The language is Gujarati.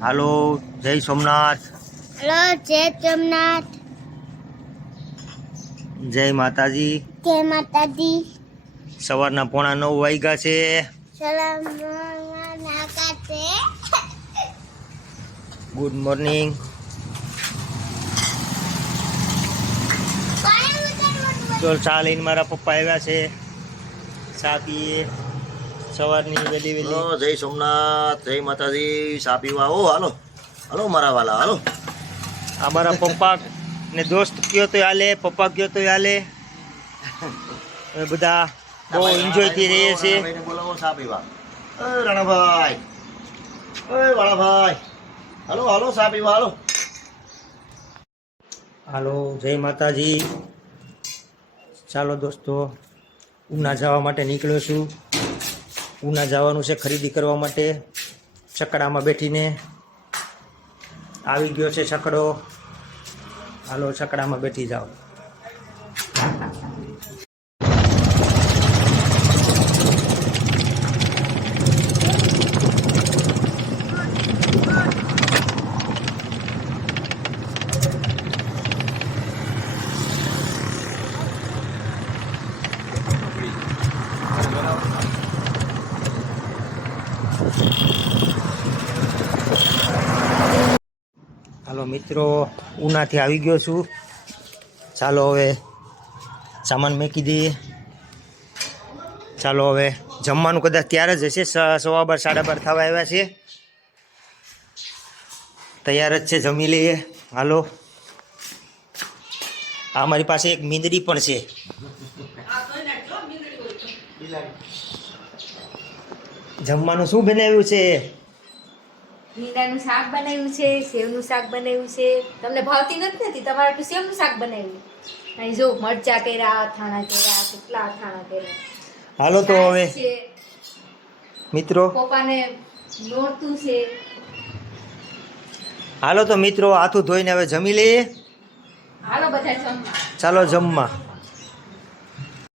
હાલો જય સોમનાથ. હલો જય સોમનાથ. જય માતાજી. જય માતાજી. સવારના પોણા નવ વાગ્યા છે. ગુડ મોર્નિંગ તો ચા લઈને મારા પપ્પા આવ્યા છે. ચા પીએ. સવારની વેલી વેલી. હલો જય સોમનાથ જય માતાજી સાપી વાહ હાલો. હાલો મારા વાલા હાલો. અમારા પપ્પા ને દોસ્ત કયો તો હાલે પપ્પા કયો તો હાલે. બધા બહુ એન્જોયથી રહીએ છીએ બોલાવો સાપી વાહ રાણાભાઈ. એ વાળાભાઈ. હાલો હાલો સાપી વાહ હાલો. હાલો જય માતાજી. ચાલો દોસ્તો ઉના જવા માટે નીકળ્યો છું. ઉના જવાનું છે ખરીદી કરવા માટે. છકડામાં બેઠીને આવી ગયો છે છકડો. હાલો, છકડામાં બેઠી જાઓ. હાલો મિત્રો, ઉનાથી આવી ગયો છું. ચાલો હવે સામાન મેકી દઈએ. ચાલો હવે જમવાનું કદાચ ત્યારે જ હશે સવા બાર, સાડા બાર થવા આવ્યા છે તૈયાર જ છે, જમી લઈએ. હાલો. આ મારી પાસે એક મીંદડી પણ છે. જમવાનું શું બનાવ્યું છે? ભીંડાનું શાક બનાવ્યું છે સેવનું શાક બનાવ્યું છે. તમને ભાવતી નથી નથી તમારે તો સેવનું શાક બનાવ્યું. અહીં જો મરચા કર્યા અથાણા કર્યા કેટલા અથાણા કર્યા. હાલો તો હવે. મિત્રો. પપ્પાને નોરતું છે. હાલો તો મિત્રો હાથું ધોઈને હવે જમી લઈએ. હાલો બધા જમવા. ચાલો જમવા.